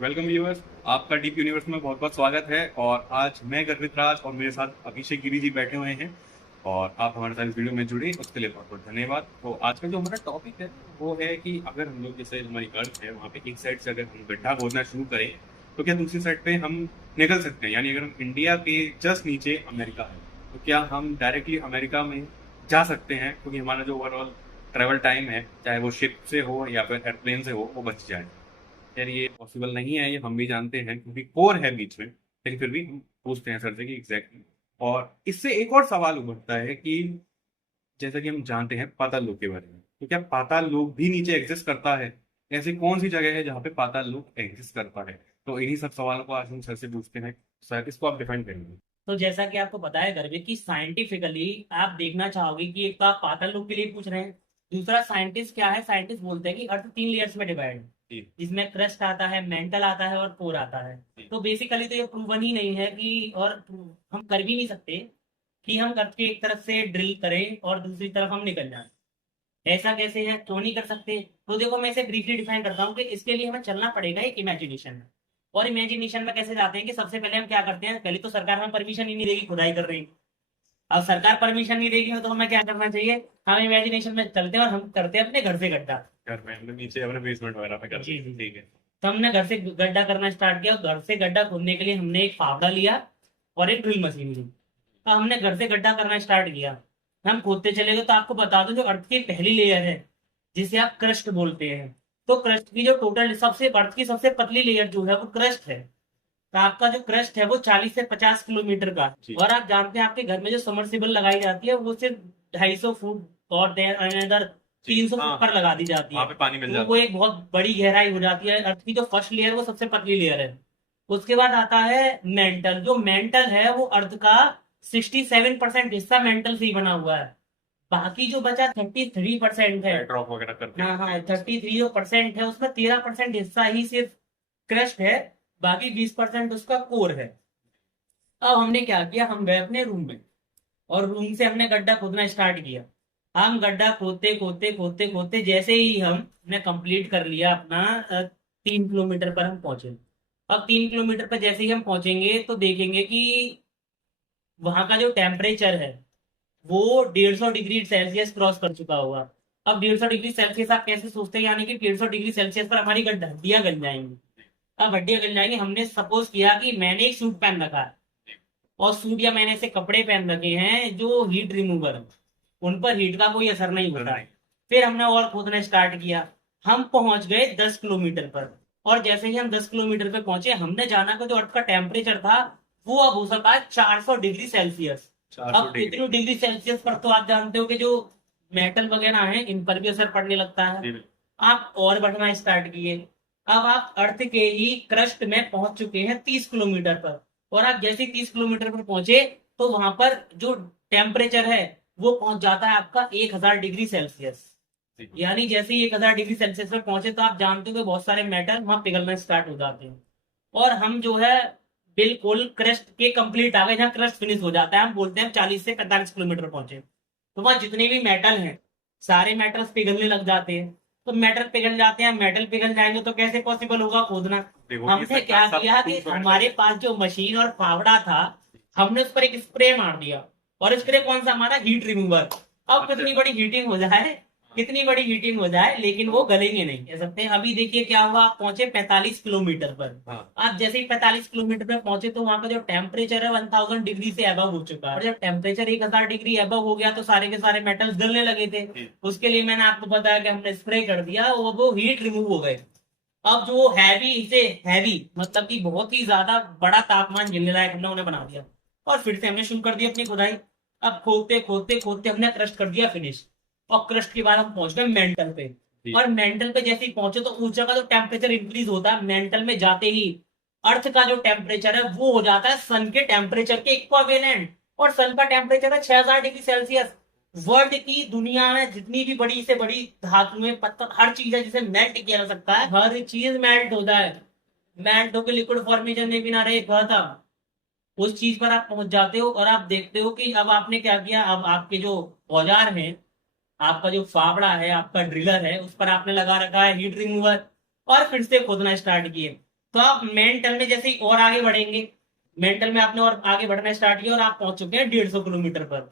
Welcome viewers. आपका deep universe में बहुत बहुत स्वागत है। और आज मैं गर्वित राज और मेरे साथ अभिषेक गिरी जी बैठे हुए हैं और आप हमारे साथ इस वीडियो में जुड़े उसके लिए बहुत बहुत धन्यवाद। तो आज का जो हमारा टॉपिक है वो है कि अगर हम लोग जैसे हमारी अर्थ है वहाँ पे एक साइड से अगर हम गड्ढा खोदना शुरू करें तो क्या दूसरी साइड पे हम निकल सकते हैं। यानी अगर हम इंडिया के जस्ट नीचे अमेरिका है तो क्या हम डायरेक्टली अमेरिका में जा सकते हैं, क्योंकि हमारा जो ओवरऑल ट्रेवल टाइम है चाहे वो शिप से हो या फिर एयरप्लेन से हो वो बच जाए। यार ये पॉसिबल नहीं है, ये हम भी जानते हैं क्योंकि कोर है बीच में, लेकिन फिर भी हम पूछते हैं सर से कि एग्जैक्टली। और इससे एक और सवाल उभरता है कि जैसा कि हम जानते हैं पाताल लोक के बारे में, तो क्या पाताल लोक भी नीचे एग्जिस्ट करता है? ऐसी कौन सी जगह है जहाँ पे पाताल लोक एग्जिस्ट करता है? तो इन्हीं सब सवालों को आज हम सर से पूछते हैं। सर इसको आप डिफाइन करेंगे। तो जैसा कि आपको पता है गर्भी की साइंटिफिकली आप देखना चाहोगे कि एक तो आप पाताल लोक के लिए पूछ रहे हैं। दूसरा साइंटिस्ट क्या है, साइंटिस्ट बोलते हैं कि अर्थ 3 लेयर्स में डिवाइड है, जी। जिसमें क्रस्ट आता है, मेंटल आता है और कोर आता है। जी। तो बेसिकली तो ये प्रूवन ही नहीं है कि, और हम कर भी नहीं सकते कि हम अर्थ के एक तरफ से ड्रिल करें और दूसरी तरफ हम निकल जाएं। ऐसा कैसे है, क्यों नहीं कर सकते? तो देखो मैं इसे ब्रीफली डिफाइन करता हूँ कि इसके लिए हमें चलना पड़ेगा एक इमेजिनेशन में। और इमेजिनेशन में कैसे जाते हैं कि सबसे पहले हम क्या करते हैं, पहले तो सरकार हमें परमिशन ही नहीं देगी खुदाई कर रही। अब सरकार परमिशन नहीं देगी तो हमें क्या करना चाहिए, हम इमेजिनेशन में चलते हैं और हम करते हैं अपने घर से गड्ढा। घर में हमने नीचे अपने बेसमेंट वगैरह पे कर जी दिया, जी। ठीक है। तो हमने घर से गड्ढा करना स्टार्ट किया। घर से गड्ढा खोदने के लिए हमने एक फावड़ा लिया और एक ड्रिल मशीन ली। तो हमने घर से गड्ढा करना स्टार्ट किया। हम खोदते चले गए। तो आपको बता दूं, जो अर्थ की पहली लेयर है जिसे आप क्रस्ट बोलते हैं, तो क्रस्ट की जो टोटल सबसे अर्थ की सबसे पतली लेयर जो है वो क्रस्ट है। तो आपका जो क्रस्ट है वो 40 से 50 किलोमीटर का। जी। और आप जानते हैं आपके घर में जो समरसिबल लगाई जाती है वो सिर्फ 250 फुट और अनदर जी 300 फुट हाँ, पर लगा दी जाती वहां है। पे पानी मिल तो जाता वो है। एक बहुत बड़ी गहराई हो जाती है। अर्थ की जो फर्स्ट लेयर वो सबसे पतली लेयर है। उसके बाद आता है मेंटल। जो मेंटल है वो अर्थ का 67% हिस्सा मेंटल से ही बना हुआ है। बाकी जो बचा 33% है। ड्रॉप वगैरह करते हाँ हाँ, हैं। 33 जो परसेंट है उसमें 13% हिस्सा ही सिर्फ क्रस्ट है। बाकी 20% उसका कोर है। अब हमने क्या किया, हम गए अपने रूम में और रूम से हमने गड्ढा खोदना स्टार्ट किया। हम गड्ढा खोदते खोदते खोदते खोदते जैसे ही हमने कंप्लीट कर लिया अपना 3 किलोमीटर पर हम पहुंचे। अब 3 किलोमीटर पर जैसे ही हम पहुंचेंगे तो देखेंगे कि वहां का जो टेम्परेचर है वो 150 डिग्री सेल्सियस क्रॉस कर चुका होगा। अब 150 डिग्री सेल्सियस आप कैसे सोचते हैं, यानी कि 150 डिग्री सेल्सियस पर हमारी हड्डियां गल जाएंगी। अब हड्डियां गल जाएंगी, हमने सपोज किया कि मैंने एक सूट पहन रखा है और सूट या मैंने ऐसे कपड़े पहन रखे हैं जो हीट रिमूवर है, उन पर हीट का कोई असर नहीं होता। फिर हमने और खोदना स्टार्ट किया। हम पहुंच गए 10 किलोमीटर पर। और जैसे ही हम 10 किलोमीटर पे पहुंचे हमने जाना कि जो अर्थ का टेम्परेचर था वो अब हो सका 400 डिग्री सेल्सियस। चार सौ अब डिग्री इतनी डिग्री सेल्सियस पर तो आप जानते हो कि जो मेटल वगैरह है इन पर भी असर पड़ने लगता है। जी, बिल्कुल। आप और बढ़ना स्टार्ट किए। अब आप अर्थ के ही क्रस्ट में पहुंच चुके हैं 30 किलोमीटर पर। और आप जैसे ही 30 किलोमीटर पर पहुंचे तो वहां पर जो टेम्परेचर है वो पहुंच जाता है आपका 1000 डिग्री सेल्सियस। जी। यानी जैसे ही 1000 डिग्री सेल्सियस पर पहुंचे तो आप जानते हो कि बहुत सारे मेटल वहां पिघलना स्टार्ट हो जाते हैं। और हम जो है बिल्कुल क्रस्ट के कंप्लीट आ गए, जहाँ क्रस्ट फिनिश हो जाता है हम बोलते हैं 40 से 45 किलोमीटर पहुंचे। तो वहां जितने भी मेटल हैं सारे मेटल्स पिघलने लग जाते हैं। तो मेटल पिघल जाते हैं, मेटल पिघल जाएंगे तो कैसे पॉसिबल होगा खोदना? देखो कि हमने सरकार क्या सब किया कि प्रूफ वगैरह हमारे पास जो मशीन और फावड़ा था हमने उस पर एक स्प्रे मार दिया। और स्प्रे कौन सा हमारा, हीट रिमूवर। अब अच्छा। कितनी बड़ी हीटिंग हो जाए, कितनी बड़ी हीटिंग हो जाए लेकिन वो गलेंगे नहीं, कह सकते हैं। अभी देखिए क्या हुआ, आप पहुंचे 45 किलोमीटर पर। हाँ। आप जैसे ही 45 किलोमीटर पे पहुंचे तो वहां का जो टेम्परेचर है 1000 डिग्री से अबव हो चुका है। और जब टेम्परेचर 1000 डिग्री अबव हो गया तो सारे के सारे मेटल्स गलने लगे थे। उसके लिए मैंने आपको बताया कि हमने स्प्रे कर दिया, वो हीट रिमूव हो गए। अब जो हैवी इसे हैवी मतलब कि बहुत ही ज्यादा बड़ा तापमान झेलने लायक हमने उन्हें बना दिया। और फिर से हमने शुरू कर दी अपनी खुदाई। अब खोदते खोदते खोदते हमने क्रस्ट कर दिया फिनिश। और क्रस्ट के बाद हम पहुंच गए मेंटल पे। जी। और मेंटल पे जैसे ही पहुंचे तो ऊर्जा का जो टेम्परेचर इंक्रीज होता है मेंटल में जाते ही अर्थ का जो टेम्परेचर है वो हो जाता है सन के टेम्परेचर के इक्विवेलेंट। और सन का टेम्परेचर है 6000 डिग्री सेल्सियस। वर्ल्ड की दुनिया में जितनी भी बड़ी से बड़ी धातुएं पत्थर हर चीज है जिसे मेल्ट किया जा सकता है, हर चीज मेल्ट होता है। मेल्ट होकर लिक्विड फॉर्मेशन में भी ना रहे था। उस चीज पर आप पहुंच जाते हो और आप देखते हो कि अब आपने क्या किया। अब आपके जो औजार हैं, आपका जो फावड़ा है, आपका ड्रिलर है, उस पर आपने लगा रखा है हीट रिमूवर। और फिर से खोदना स्टार्ट किए। तो आप मेंटल में जैसे ही और आगे बढ़ेंगे, मेंटल में आपने और आगे बढ़ना स्टार्ट किया और आप पहुंच चुके हैं 150 किलोमीटर पर।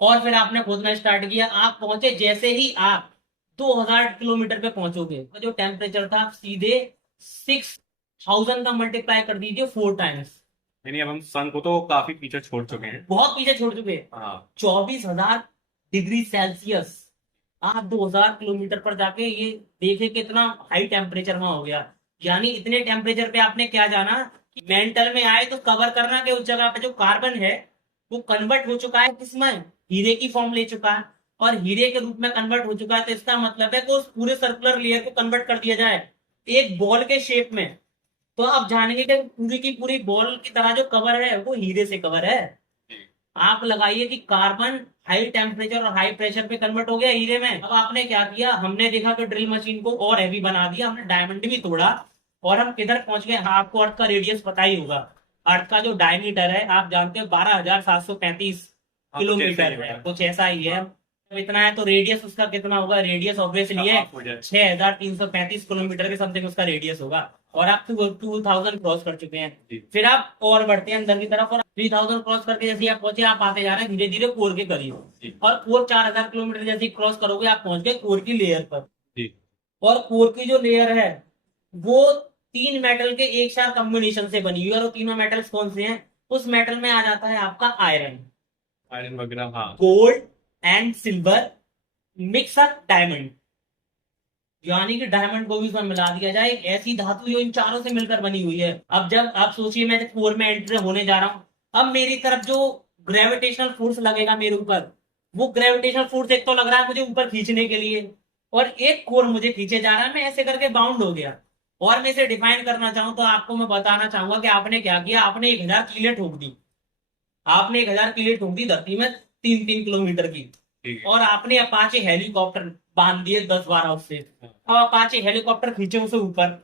और फिर आपने खोदना स्टार्ट किया, आप पहुंचे, जैसे ही आप 2000 किलोमीटर पे पहुंचोगे तो जो टेम्परेचर था आप सीधे 6000 का मल्टीप्लाई कर दीजिए 4 टाइम्स। यानी अब हम सन को तो काफी पीछे छोड़ चुके हैं। बहुत पीछे छोड़ चुके हैं। हाँ। 24,000 डिग्री सेल्सियस। आप 2000 किलोमीटर पर जाके ये देखे कितना हाई टेम्परेचर वहां हो गया। यानी इतने टेम्परेचर पे आपने क्या जाना कि मेंटल में आए तो कवर करना के उस जगह पे जो कार्बन है वो कन्वर्ट हो चुका है किसमें, हीरे की फॉर्म ले चुका है, और हीरे के रूप में कन्वर्ट हो चुका है। तो इसका मतलब है कि उस पूरे सर्कुलर लेयर को कन्वर्ट कर दिया जाए एक बॉल के शेप में, तो आप जानेंगे कि पूरी की पूरी बॉल की तरह जो कवर है वो हीरे से कवर है। आप लगाइए कि कार्बन हाई टेम्परेचर और हाई प्रेशर पे कन्वर्ट हो गया हीरे में। अब आपने क्या किया, हमने देखा कि ड्रिल मशीन को और हैवी बना दिया, हमने डायमंड भी तोड़ा और हम किधर पहुंच गए। हाँ, आपको अर्थ का रेडियस पता ही होगा। अर्थ का जो डायमीटर है आप जानते हो 12,735 हाँ, कुछ ऐसा ही किलोमीटर होगा। है, कुछ ऐसा ही है। अब इतना है तो रेडियस उसका कितना होगा, रेडियस ऑब्वियसली है हाफ हो जाए। 6,335 किलोमीटर के समथिंग उसका रेडियस होगा। और आप 2000 क्रॉस कर चुके हैं। जी। फिर आप और बढ़ते हैं अंदर की तरफ और 3000 क्रॉस करके जैसे आप पहुंचे, आप आते जा रहे हैं धीरे धीरे कोर के जी। करीब। और कोर 4000 किलोमीटर जैसे ही क्रॉस करोगे आप पहुंच गए कोर की लेयर पर। जी। और कोर की जो लेयर है वो 3 मेटल के एक साथ कॉम्बिनेशन से बनी हुई है। और वो तीनों मेटल्स कौन से हैं, उस मेटल में आ जाता है आपका आयरन, आयरन वगैरह, हाँ। Gold and silver mix up diamond. यानी कि डायमंड को भी उसमें मिला दिया जाए, एक ऐसी धातु जो इन चारों से मिलकर बनी हुई है। अब जब आप सोचिए मैं कोर में एंटर होने जा रहा हूं, अब मेरी तरफ जो ग्रेविटेशनल फोर्स लगेगा मेरे ऊपर, वो ग्रेविटेशनल फोर्स एक तो लग रहा है मुझे ऊपर खींचने के लिए, और एक कोर मुझे खींचे जा रहा है। मैं ऐसे करके बाउंड हो गया। और मैं इसे डिफाइन करना चाहूं तो आपको मैं बताना चाहूंगा कि आपने क्या किया, आपने 1000 कीलें ठोक दी। आपने 1000 कीलें ठोक दी धरती में 3-3 किलोमीटर की। ठीक है। और आपने अपाचे हेलीकॉप्टर बांध दिए 10-12 उससे। अब अपाचे हेलीकॉप्टर खींचे उसे ऊपर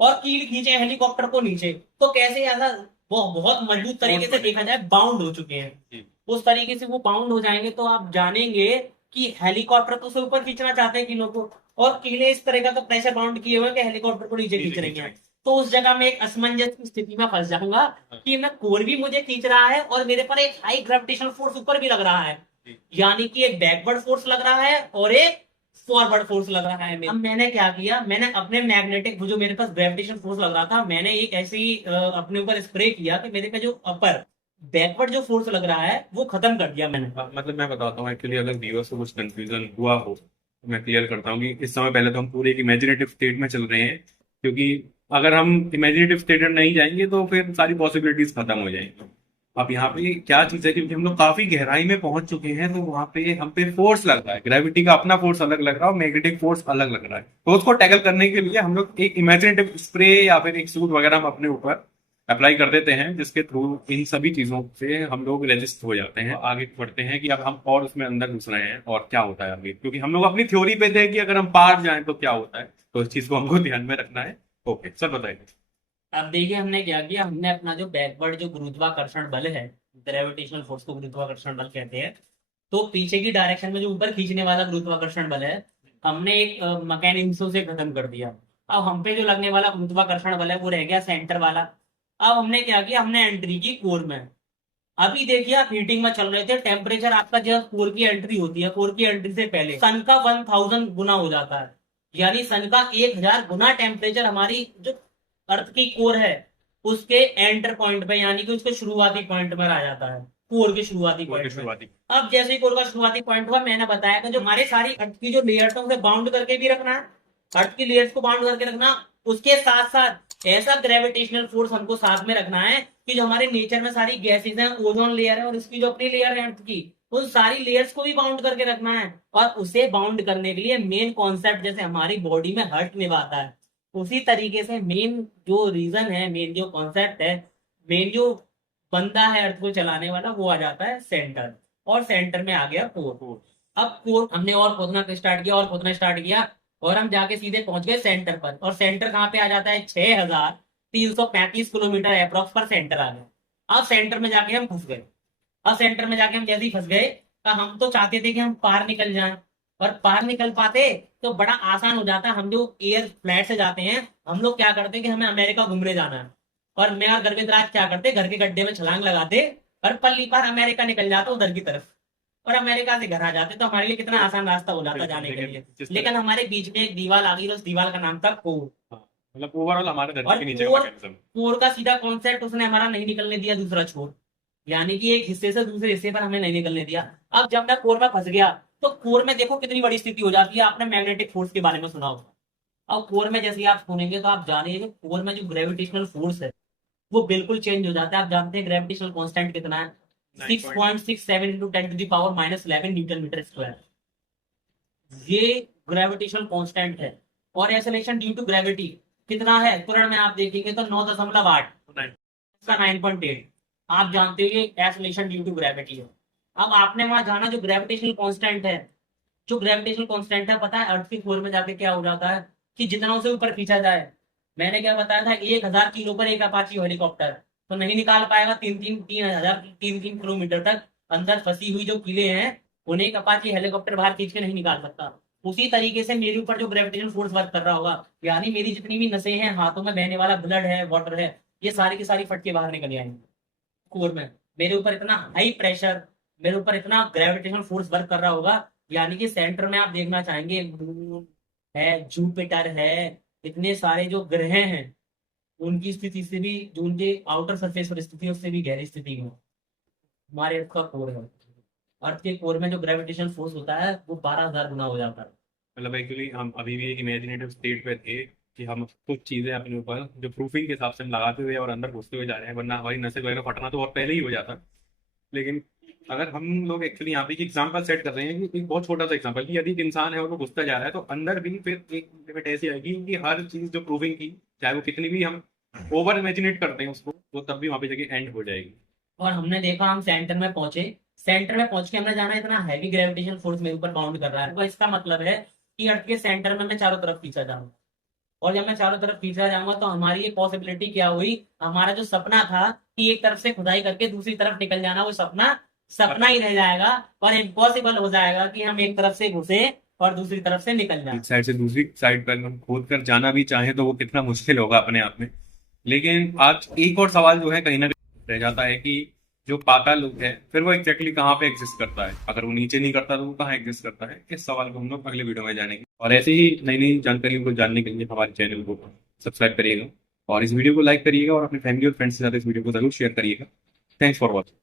और कील खींचे हेलीकॉप्टर को नीचे। तो कैसे ऐसा वो बहुत मजबूत तरीके से देखा जाए बाउंड हो चुके हैं। जी। उस तरीके से वो बाउंड हो जाएंगे तो आप जानेंगे कि हेलीकॉप्टर तो उसे ऊपर खींचना चाहते हैं कीलों को, और कीलें इस तरह का तो प्रेशर बाउंड किए हुए हैं कि हेलीकॉप्टर को नीचे खींच रही हैं। तो उस जगह में एक असमंजस की स्थिति में फंस जाऊंगा कि मैं कोर भी मुझे खींच रहा है और मेरे पर एक हाई ग्रेविटेशनल फोर्स ऊपर भी लग रहा है। यानी कि एक बैकवर्ड फोर्स लग रहा है और एक फॉरवर्ड फोर्स लग रहा है। अब मैंने क्या किया, मैंने अपने मैग्नेटिक जो मेरे पास ग्रेविटेशन फोर्स लग रहा था, मैंने एक ऐसे ही अपने ऊपर स्प्रे किया कि मेरे का जो अपर बैकवर्ड जो फोर्स लग रहा है वो खत्म कर दिया मैंने। मतलब मैं बताता हूँ, एक्चुअली अगर व्यूअर्स को कुछ कंफ्यूजन हुआ हो तो मैं क्लियर करता हूँ कि इस समय पहले तो हम पूरे एक इमेजिनेटिव स्टेट में चल रहे हैं, क्योंकि अगर हम इमेजिनेटिव स्टेट में नहीं जाएंगे तो फिर सारी पॉसिबिलिटीज खत्म हो जाएंगी। अब यहाँ पे क्या चीज है, क्योंकि हम लोग काफी गहराई में पहुंच चुके हैं, तो वहां पे हम पे फोर्स लग रहा है, ग्रेविटी का अपना फोर्स अलग लग रहा है और मैग्नेटिक फोर्स अलग लग रहा है। तो उसको टैकल करने के लिए हम लोग एक इमेजिनेटिव स्प्रे या फिर एक सूट वगैरह हम अपने ऊपर अप्लाई कर देते हैं, जिसके थ्रू इन सभी चीजों से हम लोग रेजिस्ट हो जाते हैं। आगे बढ़ते हैं कि अब हम और उसमें अंदर घुस रहे हैं और क्या होता है आगे, क्योंकि हम लोग अपनी थ्योरी पे थे कि अगर हम पार जाएं तो क्या होता है, तो इस चीज को हमको ध्यान में रखना है। ओके सर, बताइए। अब देखिए हमने क्या किया, हमने अपना जो बैकवर्ड जो गुरुत्वाकर्षण बल है, ग्रेविटेशनल फोर्स को गुरुत्वाकर्षण बल कहते हैं, तो पीछे की डायरेक्शन में जो ऊपर खींचने वाला गुरुत्वाकर्षण बल है, हमने एक मैकेनिज्म से खत्म कर दिया। अब हम पे जो लगने वाला गुरुत्वाकर्षण बल है वो रह गया सेंटर वाला। अब हमने क्या किया, हमने एंट्री की कोर में। अभी देखिए आप हीटिंग में चल रहे थे, टेम्परेचर आपका जब कोर की एंट्री होती है, कोर की एंट्री से पहले सन का 1000 गुना हो जाता है। यानी सन का 1000 गुना टेम्परेचर हमारी जो अर्थ की कोर है उसके एंटर पॉइंट पे, यानी कि उसके शुरुआती पॉइंट पर आ जाता है, कोर के शुरुआती पॉइंट पे। शुरुआती अब जैसे ही कोर का शुरुआती पॉइंट हुआ, मैंने बताया कि जो हमारे सारी अर्थ की जो लेयर है उसे बाउंड करके भी रखना है, अर्थ की लेयर्स को बाउंड करके रखना, उसके साथ साथ ऐसा ग्रेविटेशनल फोर्स हमको साथ में रखना है कि जो हमारे नेचर में सारी गैसेज हैं, ओजोन लेयर है और इसकी जो अपनी लेयर है अर्थ की, उन सारी लेयर्स को भी बाउंड करके रखना है। और उसे बाउंड करने के लिए मेन कॉन्सेप्ट जैसे हमारी बॉडी में हार्ट निभाता है, उसी तरीके से मेन जो रीजन है, मेन जो कॉन्सेप्ट है, मेन जो बंदा है अर्थ को चलाने वाला, वो आ जाता है सेंटर। और सेंटर में आ गया कोर। अब कोर हमने और खोदना स्टार्ट किया और खोदना स्टार्ट किया और हम जाके सीधे पहुंच गए सेंटर पर। और सेंटर कहाँ पे आ जाता है, 6,335 किलोमीटर अप्रॉक्स पर सेंटर आ गया। अब सेंटर में जाके हम फंस गए। अब सेंटर में जाके हम जैसे ही फंस गए, तो हम तो चाहते थे कि हम पार निकल जाएं, और बाहर निकल पाते तो बड़ा आसान हो जाता। हम जो एयर फ्लाइट से जाते हैं, हम लोग क्या करते हैं कि हमें अमेरिका घूमने जाना है, और मैं और गर्वित राज क्या करते, घर के गड्ढे में छलांग लगाते और पल्ली पार अमेरिका निकल जाता उधर की तरफ, और अमेरिका से घर आ जाते। तो हमारे लिए कितना आसान रास्ता हो जाता जाने के लिए। जिस लेकिन तरह हमारे बीच में एक दीवार आ गई, उस दीवार का नाम था कोर। हाँ, मतलब ओवरऑल हमारे धरती और के नीचे का कोर, मैकेनिज्म। कोर का सीधा कॉन्सेप्ट उसने हमारा नहीं निकलने दिया दूसरा छोर, यानी कि एक हिस्से से दूसरे हिस्से पर हमें नहीं निकलने दिया। अब जब मैं कोर में फंस गया, तो कोर में देखो कितनी बड़ी स्थिति हो जाती है। आपने मैग्नेटिक फोर्स के बारे में सुना होगा। अब कोर में जैसे ही आप सुनेंगे तो आप जानिए, कोर में जो ग्रेविटेशनल फोर्स है वो बिल्कुल चेंज हो जाता है। आप जानते हैं ग्रेविटेशनल कांस्टेंट कितना है? 6.67 इंटू 10⁻11 न्यूटन मीटर स्क्वायर। ये ग्रेविटेशनल कांस्टेंट है। और एक्सेलरेशन ड्यू टू ग्रेविटी कितना है तुरंत में आप देखेंगे तो 9.8, इसका 9.8। आप जानते हो ये एक्सेलरेशन ड्यू टू ग्रेविटी है। अब आपने वहां जाना, जो ग्रेविटेशनल कांस्टेंट है, जो ग्रेविटेशनल कांस्टेंट है, पता है अर्थ की कोर में जाके क्या हो जाता है कि जितना उसे ऊपर खींचा जाए, मैंने क्या बताया था, 1,000 किलो पर एक अपाची हेलीकॉप्टर तो नहीं निकाल पाएगा। 3,000 3,000 किलोमीटर तक अंदर फंसी हुई जो कीले हैं, उन्हें एक अपाची हेलीकॉप्टर बाहर खींच के नहीं निकाल सकता। उसी तरीके से मेरे ऊपर जो ग्रेविटेशन फोर्स वर्क कर रहा होगा, यानी मेरी जितनी भी नसें हैं, हाथों में बहने वाला ब्लड है, वाटर है, ये सारी की सारी फट के बाहर निकल आएंगे। कोर में मेरे ऊपर इतना हाई प्रेशर, मेरे ऊपर इतना ग्रेविटेशनल फोर्स वर्क कर रहा होगा, यानी कि सेंटर में आप देखना चाहेंगे मून है, जुपिटर है, इतने सारे जो ग्रह हैं, उनकी स्थिति से भी, जो उनके आउटर सरफेस पर स्थिति है, उससे भी गहरी स्थिति में हमारे अर्थ का कोर है। अर्थ के कोर में जो ग्रेविटेशन फोर्स होता है वो 12,000 गुना हो जाता है। मतलब एक्चुअली हम अभी भी एक इमेजिनेटिव स्टेट पे थे कि हम कुछ चीजें अपने ऊपर जो प्रूफिंग के हिसाब से हम लगाते हुए और अंदर घुसते हुए जा रहे हैं, वरना हमारी नसें वगैरह फटना तो बहुत पहले ही हो जाता। लेकिन अगर हम लोग एक्चुअली यहाँ पे एक एग्जाम्पल सेट कर रहे हैं कि एक बहुत छोटा सा एग्जाम्पल, कि यदि एक इंसान है और वो घुसता जा रहा है तो अंदर भी फिर एक लिमिट ऐसी आएगी कि हर चीज जो प्रूविंग की, चाहे वो कितनी भी हम ओवर इमेजिनेट करते हैं उसको, वो तब भी वहाँ पे जगह एंड हो जाएगी। और हमने देखा, हम सेंटर में पहुंचे, सेंटर में पहुंच के हमने जाना, इतना हैवी ग्रेविटेशन फोर्स मेरे ऊपर काउंट कर रहा है, तो इसका मतलब है कि अर्थ के सेंटर में मैं चारों तरफ खींचा जाऊंगा। और जब मैं चारों तरफ खींचा जाऊंगा तो हमारी ये पॉसिबिलिटी क्या हुई, हमारा जो सपना था कि एक तरफ से खुदाई करके दूसरी तरफ निकल जाना, वो सपना सपना ही रह जाएगा, और इम्पॉसिबल हो जाएगा कि हम एक तरफ से घुसे और दूसरी तरफ से निकल जाए। एक साइड से दूसरी साइड पर हम खोद कर जाना भी चाहें तो वो कितना मुश्किल होगा अपने आप में। लेकिन आज एक और सवाल जो है कहीं ना कहीं रह जाता है कि जो पाताल लोक है फिर वो एग्जैक्टली कहाँ पे एग्जिस्ट करता है, अगर वो नीचे नहीं करता तो वो कहाँ एग्जिस्ट करता है। इस सवाल को हम लोग अगले वीडियो में जानेंगे, और ऐसे ही नई नई जानकारियों को जानने के लिए हमारे चैनल को सब्सक्राइब करिएगा और इस वीडियो को लाइक करिएगा और अपनी फैमिली और फ्रेंड्स के साथ इस वीडियो को जरूर शेयर करिएगा। Thanks for watching.